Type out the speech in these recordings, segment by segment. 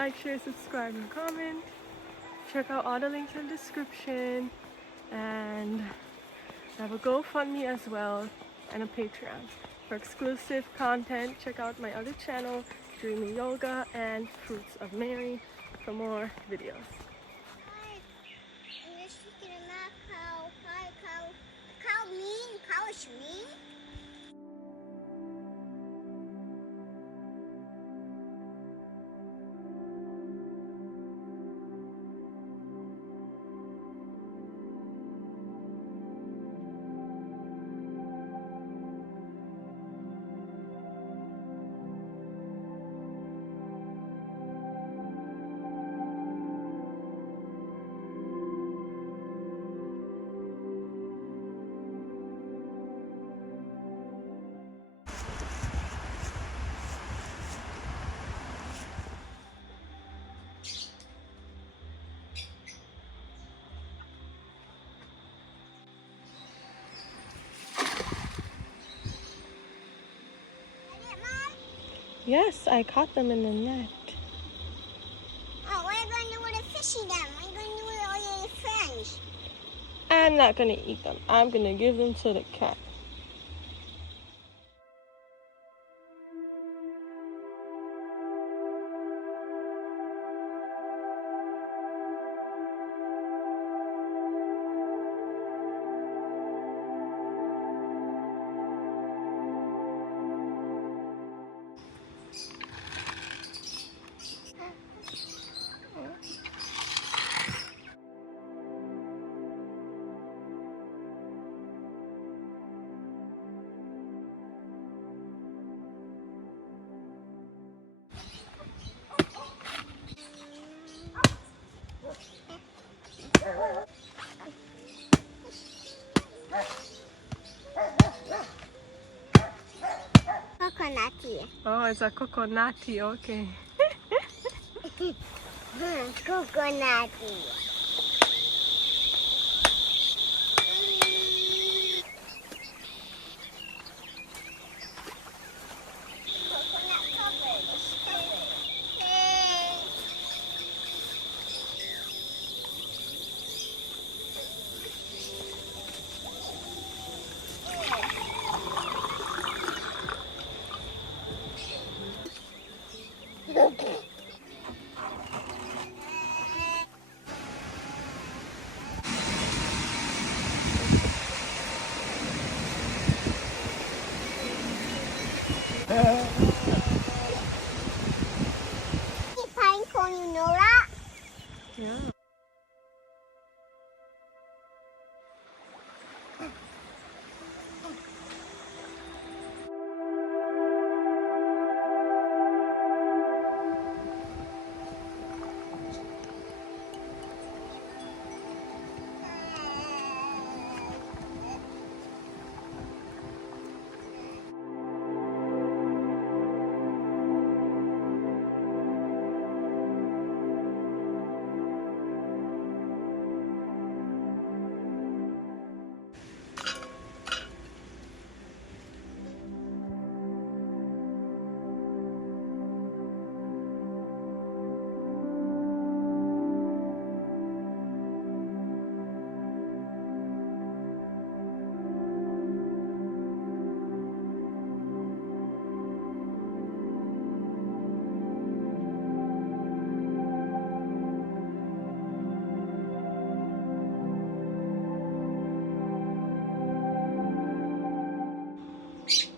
like, share, subscribe, and comment. Check out all the links in the description. And I have a GoFundMe as well and a Patreon. For exclusive content, check out my other channel, Dreamy Yoga and Fruits of Mary, for more videos. Yes, I caught them in the net. Oh, what are you going to do with the fishy then? What are you going to do with all your friends? I'm not gonna eat them. I'm gonna give them to the cat. Coconutty. Oh, it's a coconutty, okay. Coconutty. Coconut covered. Hey. Pine cone, you know that? Yeah.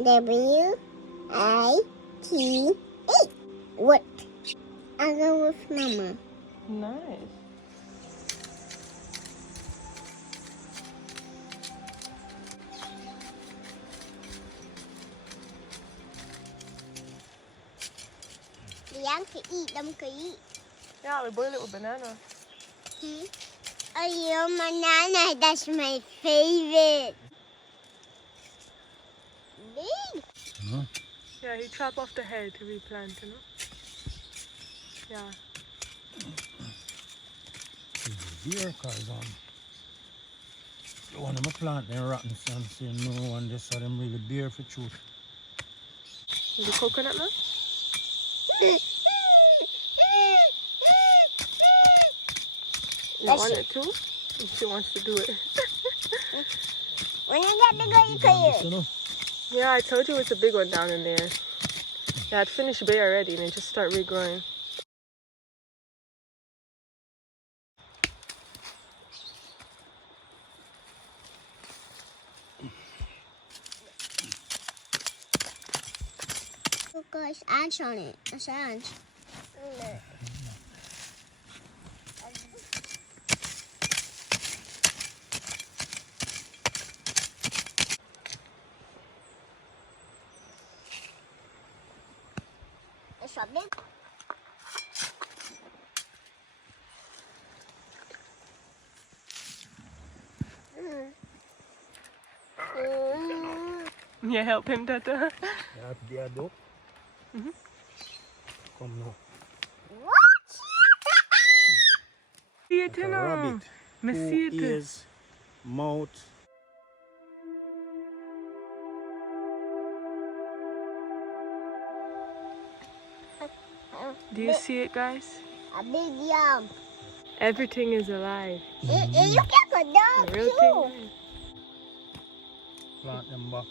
W-I-T-A. What? I'll go with Mama. Nice. The young can eat, them can eat. Yeah, we boil it with banana. Oh, your banana, that's my favorite. Big. Yeah, he chop off the head to replant, you know? Yeah. Deer cause the one of my plant them rotten son say no one just saw them really beer for truth. Is it coconut now? You That's want it. it too? She wants to do it. When you get bigger, you can You use. know? Yeah, I told you it's a big one down in there. Yeah, I'd finished bay already and it just start regrowing. Oh gosh, ants on it. That's ants. It's a big. Yeah, help him, Tata. Yeah, they are dope. Mhm. Come now. What? See Like it, a rabbit. Me 2 see it. ears, mouth. Do you see it, guys? A big yum. Everything is alive. It looks like a The dog real too. thing. Plant them back.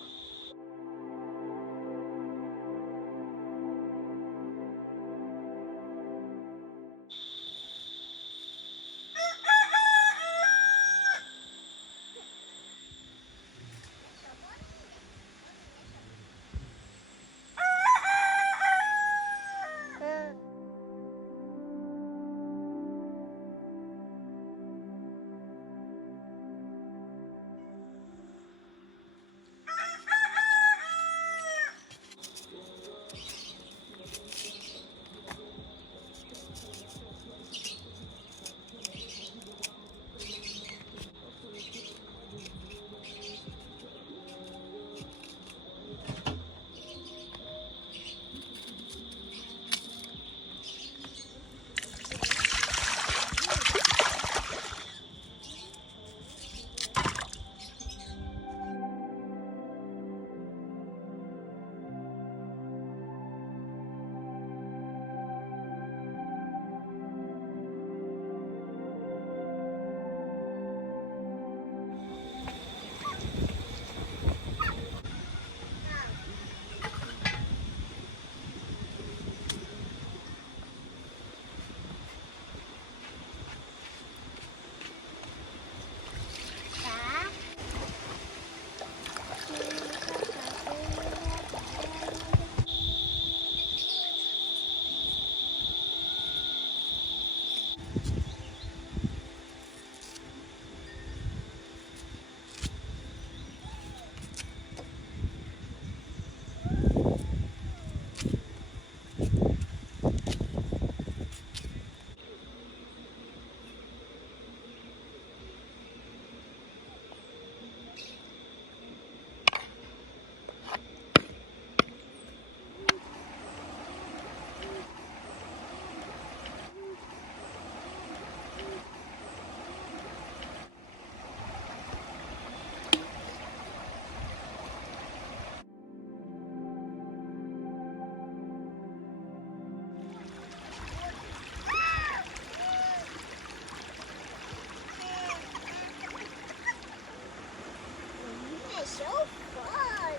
It's so fun.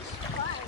It's fun.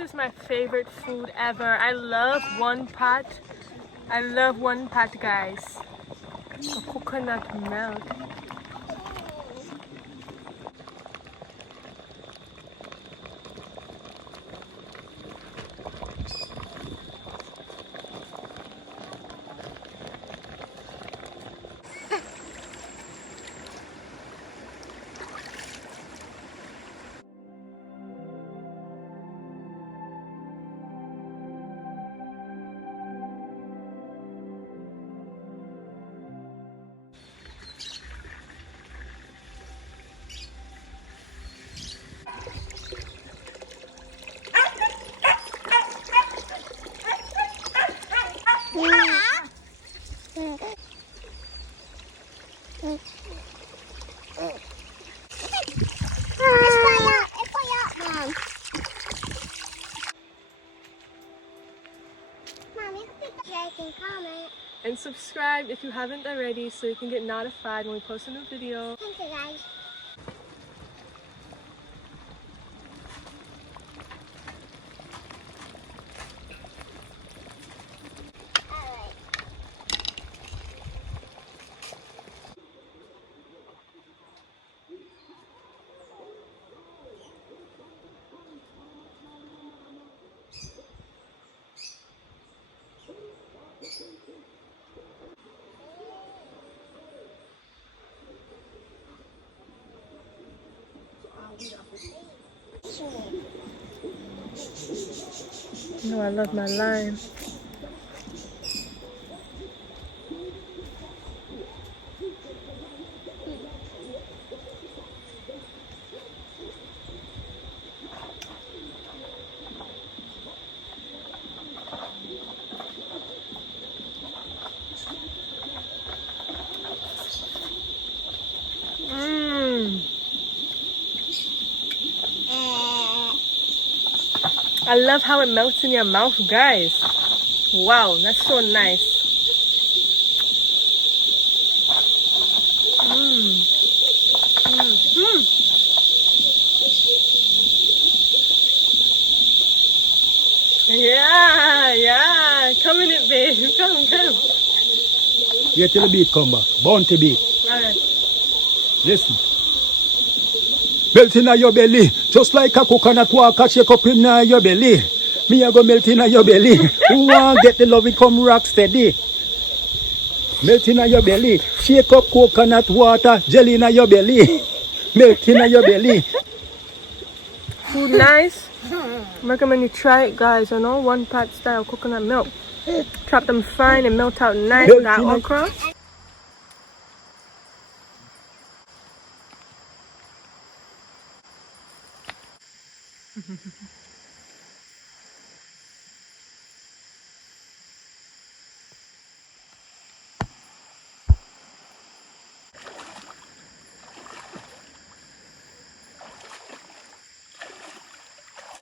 is my favorite food ever. I love one pot. I love one pot, guys. The coconut milk. Like and comment. And subscribe if you haven't already so you can get notified when we post a new video. Thank you, guys. Alright. No, I love my lime. I love how it melts in your mouth, guys. Wow, that's so nice. Yeah. Come in it, babe. Come. Wait till the beat come back. Bounty beat. Alright. Listen. Melt in your belly, just like a coconut water shake up in your belly. Me a go melt in your belly. Who want get the love it come rock steady? Melt in your belly, shake up coconut water, jelly in your belly. Melt in your belly. Food nice. Recommend you try it, guys. I know one pot style coconut milk. Chop them fine and melt out nice with that okra.